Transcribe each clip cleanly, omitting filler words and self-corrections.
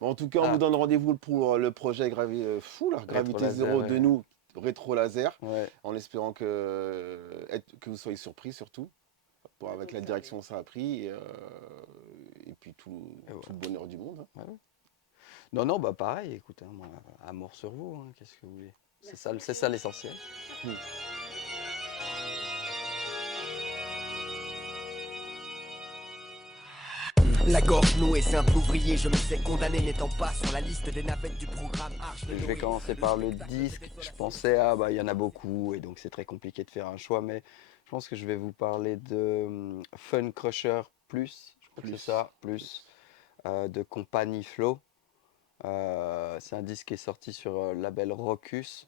En tout cas, on vous Ah, donne rendez-vous pour le projet rétro Gravité laser, Zéro de ouais. nous, rétro laser, Ouais. en espérant que vous soyez surpris surtout, avec la direction que ça a pris, et puis Et tout voilà. le bonheur du monde, hein. Ouais, ouais. Non, non, bah pareil, écoute, hein, moi, à mort sur vous, hein, qu'est-ce que vous voulez. C'est ça l'essentiel. Hmm. La gorge nouée, simple ouvrier, je me sais condamné n'étant pas sur la liste des navettes du programme Arche de Je vais Noé. commencer Le par le spectacle de disque. Je désolation. pensais, ah bah il y en a beaucoup et donc c'est très compliqué de faire un choix, mais je pense que je vais vous parler de Fun Crusher Plus, je crois que c'est Plus, ça, Plus, plus. de Compagnie Flow. C'est un disque qui est sorti sur le label Rockus.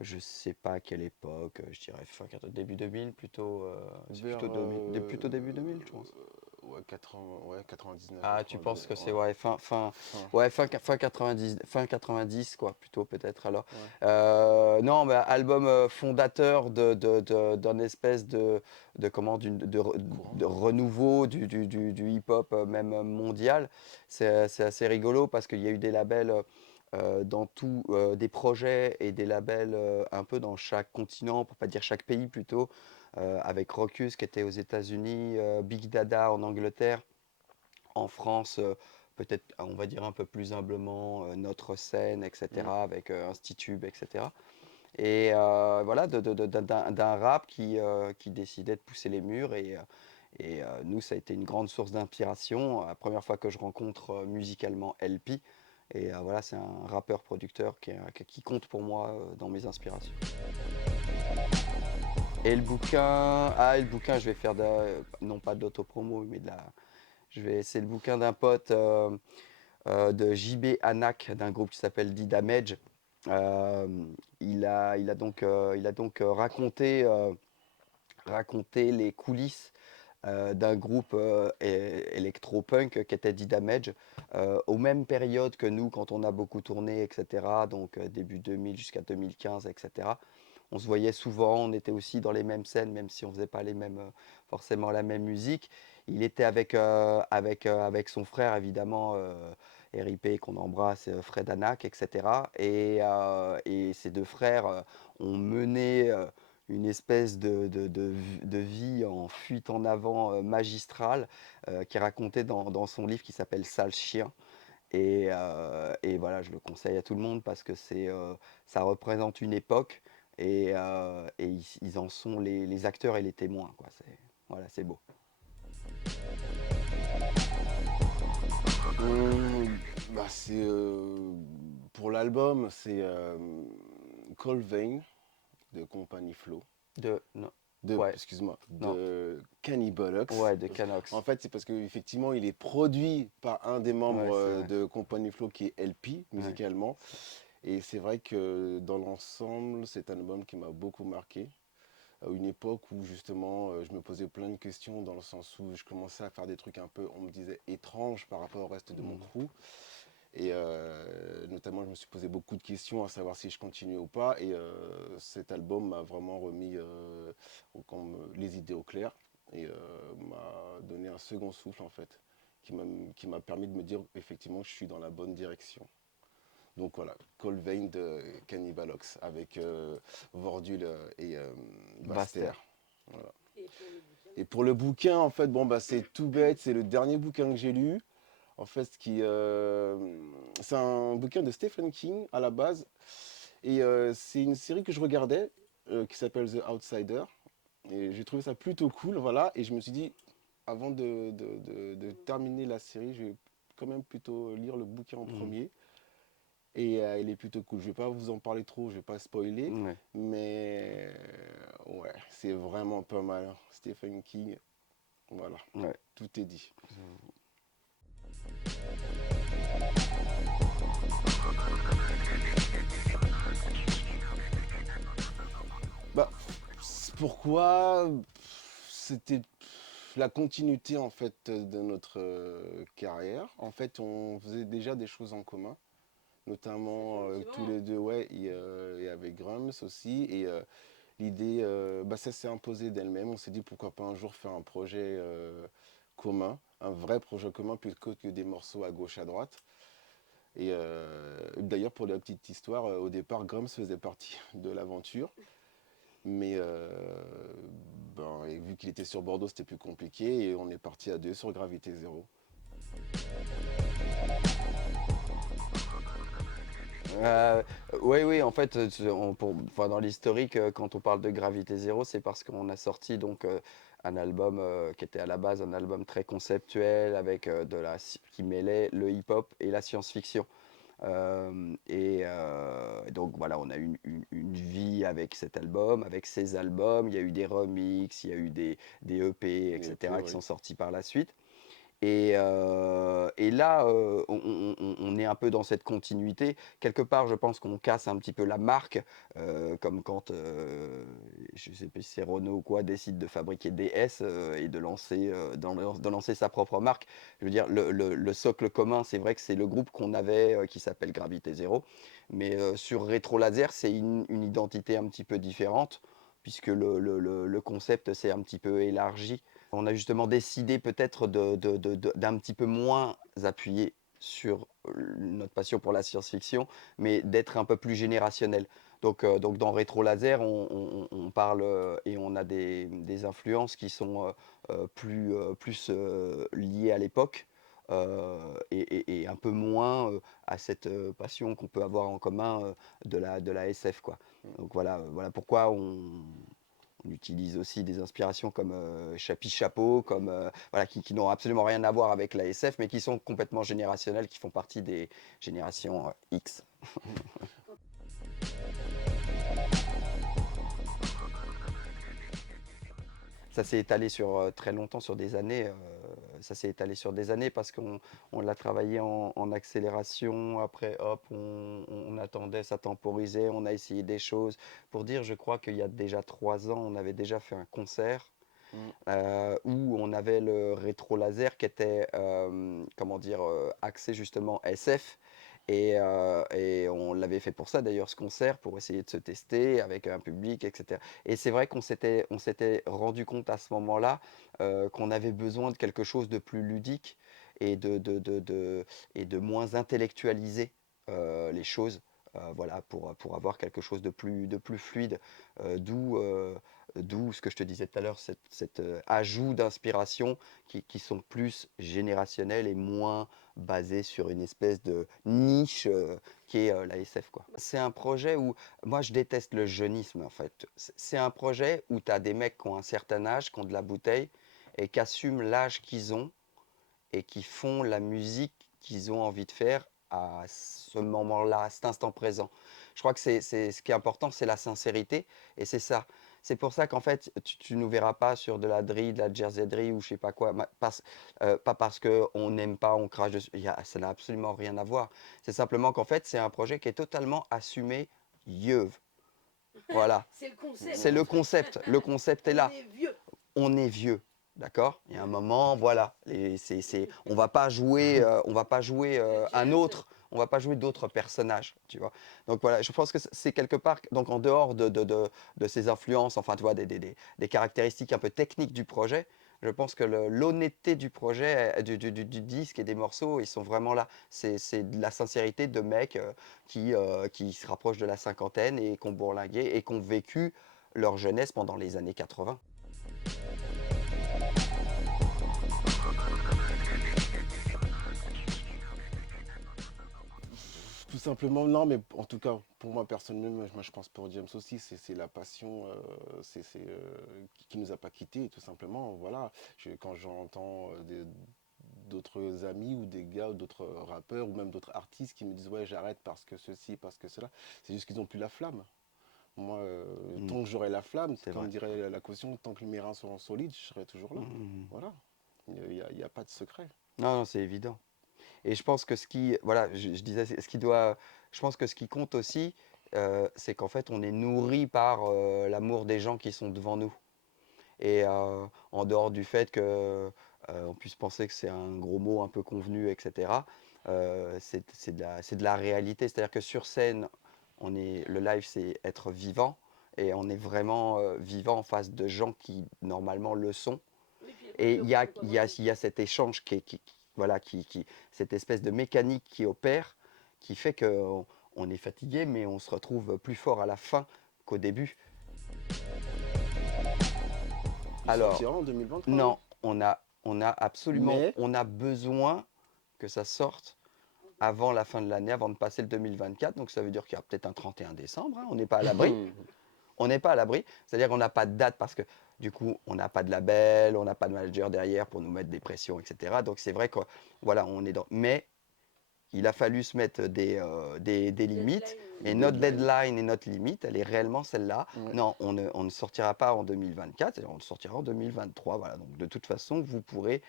Je sais pas à quelle époque, je dirais début 2000 plutôt, c'est Vers plutôt 2000, plutôt début 2000 je pense. ouais, 80, ouais, 99, Ah, tu 90, penses que c'est ouais, ouais, fin, fin 90, fin 90 quoi, plutôt peut-être alors. ouais. Non, mais album fondateur d'un espèce Courant. de renouveau du hip-hop même mondial. C'est assez rigolo parce qu'il y a eu des labels dans tout, des projets et des labels un peu dans chaque continent, pour pas dire chaque pays plutôt, avec Rockus qui était aux États-Unis, Big Dada en Angleterre. En France, peut-être, on va dire un peu plus humblement, notre scène, Hmm. etc., avec Institube, etc. Et voilà, d'un rap qui décidait de pousser les murs. Nous, ça a été une grande source d'inspiration. La première fois que je rencontre musicalement LP. Et voilà, c'est un rappeur-producteur qui compte pour moi dans mes inspirations. Et le bouquin, je vais faire non pas d'autopromo, mais c'est le bouquin d'un pote de JB Anak d'un groupe qui s'appelle D-Damage. Il a donc raconté les coulisses d'un groupe électro-punk qui était D-Damage aux mêmes périodes que nous quand on a beaucoup tourné, etc. Donc début 2000 jusqu'à 2015, etc. On se voyait souvent, on était aussi dans les mêmes scènes, même si on faisait pas les mêmes, forcément la même musique. Il était avec son frère, évidemment, RIP, qu'on embrasse, Fred Anak, etc. Et ces deux frères ont mené une espèce de vie en fuite en avant magistrale qui est racontée dans son livre qui s'appelle Sale Chien. Et voilà, je le conseille à tout le monde parce que ça représente une époque et ils en sont les acteurs et les témoins, quoi. Voilà, c'est beau. Bah c'est pour l'album, c'est Cold Vein de Compagnie Flow. Non, ouais, Excuse-moi, non, de Cannibalox. ouais, de En Canox. fait, c'est parce qu'effectivement, il est produit par un des membres Ouais, c'est vrai. de Company Flow qui est LP Ouais, musicalement. c'est- Et c'est vrai que dans l'ensemble, c'est un album qui m'a beaucoup marqué. À une époque où justement, je me posais plein de questions dans le sens où je commençais à faire des trucs un peu, on me disait, étranges par rapport au reste de mon mm, crew. Et notamment, je me suis posé beaucoup de questions à savoir si je continuais ou pas. Et cet album m'a vraiment remis les idées au clair et m'a donné un second souffle en fait, qui m'a permis de me dire effectivement je suis dans la bonne direction. Donc voilà, Cold Vein de Cannibalox avec Vordul et Baster. Baster. Voilà. Et pour le bouquin, en fait, bon, bah, c'est tout bête, c'est le dernier bouquin que j'ai lu. En fait, c'est un bouquin de Stephen King à la base. Et c'est une série que je regardais qui s'appelle The Outsider. Et j'ai trouvé ça plutôt cool, voilà. Et je me suis dit, avant de terminer la série, je vais quand même plutôt lire le bouquin en Mm, premier. Et il est plutôt cool. Je vais pas vous en parler trop, je vais pas spoiler. ouais, Mais ouais, c'est vraiment pas mal. Stephen King, voilà. ouais. Tout est dit. Bah, pourquoi c'était la continuité en fait de notre carrière. En fait, on faisait déjà des choses en commun, notamment tous les deux, ouais, et avec Grums aussi. Et l'idée, bah, ça s'est imposé d'elle-même. On s'est dit pourquoi pas un jour faire un projet commun, un vrai projet commun plutôt que des morceaux à gauche à droite. Et d'ailleurs, pour la petite histoire, au départ, Grums faisait partie de l'aventure. Mais et vu qu'il était sur Bordeaux, c'était plus compliqué. Et on est parti à deux sur Gravité Zéro. Euh, oui, oui, en fait, enfin, dans l'historique, quand on parle de Gravité Zéro, c'est parce qu'on a sorti donc un album qui était à la base un album très conceptuel avec qui mêlait le hip-hop et la science-fiction. Donc voilà, on a eu une vie avec cet album, avec ces albums. Il y a eu des remixes, il y a eu des EP, Et puis, etc., qui oui. sont sortis par la suite. Et là, on est un peu dans cette continuité. Quelque part, je pense qu'on casse un petit peu la marque, comme quand, je ne sais plus si c'est Renault ou quoi, décide de fabriquer des S et de lancer sa propre marque. Je veux dire, le socle commun, c'est vrai que c'est le groupe qu'on avait qui s'appelle Gravité Zéro. Mais sur Rétro Laser, c'est une identité un petit peu différente, puisque le concept s'est un petit peu élargi. On a justement décidé peut-être d'un petit peu moins appuyer sur notre passion pour la science-fiction, mais d'être un peu plus générationnel. Donc dans Rétro Laser, on parle et on a des influences qui sont plus liées à l'époque et un peu moins à cette passion qu'on peut avoir en commun de la SF, quoi. Donc voilà pourquoi on utilise aussi des inspirations comme Chapi Chapeau, comme, voilà, qui n'ont absolument rien à voir avec la SF, mais qui sont complètement générationnelles, qui font partie des générations X. Ça s'est étalé sur très longtemps, sur des années. Ça s'est étalé sur des années parce qu'on l'a travaillé en accélération. Après, hop, on attendait, ça temporisait, on a essayé des choses. Pour dire, je crois qu'il y a déjà 3 ans, on avait déjà fait un concert Mm. où on avait le rétro laser qui était, comment dire, axé justement SF. Et on l'avait fait pour ça d'ailleurs, ce concert, pour essayer de se tester avec un public, etc. Et c'est vrai qu'on s'était rendu compte à ce moment-là qu'on avait besoin de quelque chose de plus ludique et de moins intellectualiser les choses. Voilà, pour avoir quelque chose de plus fluide, d'où ce que je te disais tout à l'heure, cet ajout d'inspiration qui sont plus générationnels et moins basés sur une espèce de niche qui est la SF, quoi. C'est un projet où, moi je déteste le jeunisme en fait. C'est un projet où tu as des mecs qui ont un certain âge, qui ont de la bouteille et qui assument l'âge qu'ils ont et qui font la musique qu'ils ont envie de faire à ce moment-là, à cet instant présent. Je crois que ce qui est important, c'est la sincérité, et c'est ça. C'est pour ça qu'en fait, tu nous verras pas sur de la drill, de la jerseyderie ou je sais pas quoi, pas parce qu'on n'aime pas, on crache dessus. Ça n'a absolument rien à voir. C'est simplement qu'en fait, c'est un projet qui est totalement assumé, yeuve. Voilà. C'est le concept. C'est le concept. Le concept est là. On est vieux. On est vieux, d'accord? Il y a un moment, voilà, on va pas jouer, un autre, on va pas jouer d'autres personnages, tu vois? Donc voilà, je pense que c'est quelque part, donc en dehors de ces influences, enfin, tu vois, des caractéristiques un peu techniques du projet, je pense que l'honnêteté du projet, du disque et des morceaux, ils sont vraiment là. C'est de la sincérité de mecs qui se rapprochent de la cinquantaine et qui ont bourlingué et qui ont vécu leur jeunesse pendant les années 80. Tout simplement, non, mais en tout cas, pour moi personnellement, moi, je pense pour James aussi, c'est la passion qui nous a pas quittés, tout simplement. Voilà, quand j'entends d'autres amis ou des gars ou d'autres rappeurs ou même d'autres artistes qui me disent ouais j'arrête parce que ceci, parce que cela, c'est juste qu'ils n'ont plus la flamme. Moi, Mm. tant que j'aurai la flamme, C'est comme vrai. dirait la caution, tant que mes reins seront solides, je serai toujours là. Mm. Voilà, il n'y a pas de secret. Non, non, c'est évident. Et je pense que voilà, je disais, je pense que ce qui compte aussi, c'est qu'en fait, on est nourri par l'amour des gens qui sont devant nous. Et en dehors du fait que on puisse penser que c'est un gros mot un peu convenu, etc., c'est de la réalité. C'est-à-dire que sur scène, le live, c'est être vivant, et on est vraiment vivant en face de gens qui, normalement, le sont. Oui, puis Et le il y a, groupe, il y a, il y a cet échange voilà, cette espèce de mécanique qui opère, qui fait qu'on on est fatigué, mais on se retrouve plus fort à la fin qu'au début. Il Alors, sortira en 2023. non, on a absolument, Mais on a besoin que ça sorte avant la fin de l'année, avant de passer le 2024. Donc ça veut dire qu'il y a peut-être un 31 décembre, hein, on n'est pas à l'abri. On n'est pas à l'abri, c'est-à-dire qu'on n'a pas de date parce que du coup, on n'a pas de label, on n'a pas de manager derrière pour nous mettre des pressions, etc. Donc c'est vrai que voilà, on est dans. Mais il a fallu se mettre des limites. Et notre deadline et notre limite, elle est réellement celle-là. Ouais. Non, on ne sortira pas en 2024, c'est-à-dire on sortira en 2023. Voilà. Donc de toute façon, vous pourrez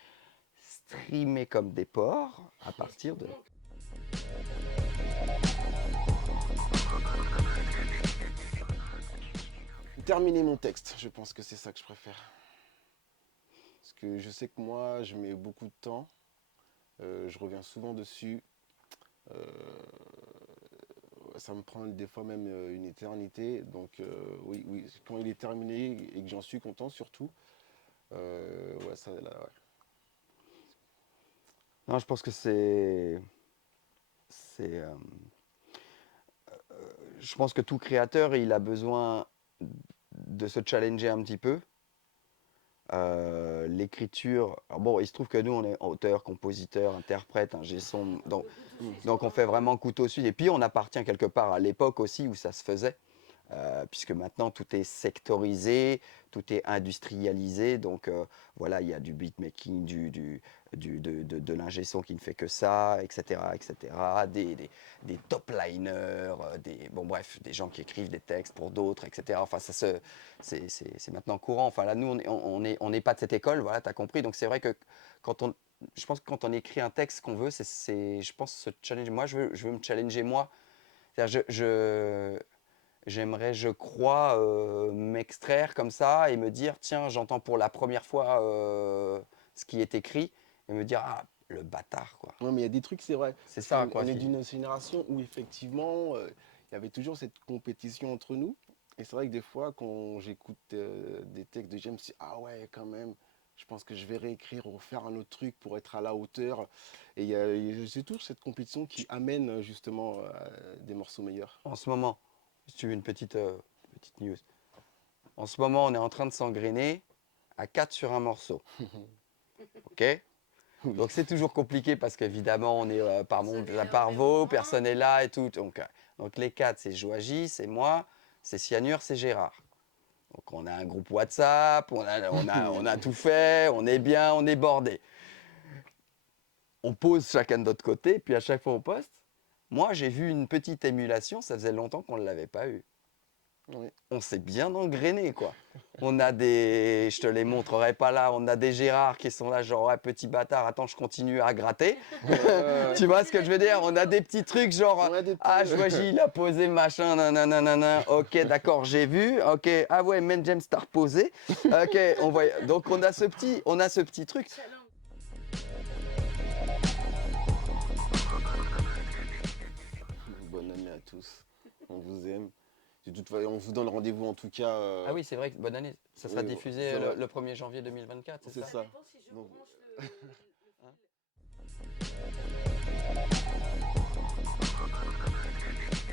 streamer comme des porcs à partir de. Terminer mon texte, je pense que c'est ça que je préfère. Parce que je sais que moi, je mets beaucoup de temps. Je reviens souvent dessus. Euh, ça me prend des fois même une éternité. Donc oui, oui, quand il est terminé et que j'en suis content surtout, ouais, ça, là, ouais. Non, je pense que c'est, je pense que tout créateur, il a besoin de se challenger un petit peu. L'écriture, alors bon, il se trouve que nous, on est auteur, compositeur, interprète, ingé son, donc on fait vraiment couteau suisse. Et puis on appartient quelque part à l'époque aussi où ça se faisait, puisque maintenant tout est sectorisé, tout est industrialisé. Donc voilà, il y a du beatmaking, de l'ingé son qui ne fait que ça, etc., etc. Des top liners, bon bref, des gens qui écrivent des textes pour d'autres, etc. Enfin, c'est maintenant courant. Enfin là, nous, on n'est pas de cette école, voilà, tu as compris. Donc c'est vrai que quand on, je pense que quand on écrit un texte qu'on veut, je pense, se challenger. Moi, je veux me challenger moi. C'est-à-dire, j'aimerais, je crois, m'extraire comme ça et me dire, tiens, j'entends pour la première fois ce qui est écrit et me dire, ah, le bâtard, quoi. Ouais, mais il y a des trucs, c'est vrai. C'est Parce ça, qu'on quoi. on est d'une génération où effectivement, il y avait toujours cette compétition entre nous. Et c'est vrai que des fois, quand j'écoute des textes de James, je me dis, ah ouais, quand même, je pense que je vais réécrire ou faire un autre truc pour être à la hauteur. Et c'est toujours cette compétition qui amène justement des morceaux meilleurs. En ce moment, si tu veux une petite news, en ce moment, on est en train de s'engrainer à 4 sur un morceau. OK? Oui. Donc c'est toujours compliqué parce qu'évidemment, on est par Vaux, personne n'est là et tout. Donc les 4, c'est Joagy, c'est moi, c'est Cyanure, c'est Gérard. Donc on a un groupe WhatsApp, on a tout fait, on est bien, on est bordé. On pose chacun de notre côté, puis à chaque fois on poste. Moi, j'ai vu une petite émulation, ça faisait longtemps qu'on ne l'avait pas eu. Oui. On s'est bien engrainé, quoi. On a des, je te les montrerai pas là, on a des Gérard qui sont là, genre, ouais, petit bâtard, attends, je continue à gratter. Tu vois ce que je veux dire? On a des petits trucs, genre, On a des ah, petits- Joagy, il a posé machin, nanana, ok, d'accord, j'ai vu, ok, ah ouais, même James t'a reposé, ok, on voit. Donc on a ce petit truc. Bonne année à tous. On vous aime. De toute façon, on vous donne rendez-vous en tout cas. Ah oui, c'est vrai, bonne année. Ça sera Oui, diffusé c'est vrai. le 1er janvier 2024, c'est C'est ça? ça. dépend si je Donc- branche le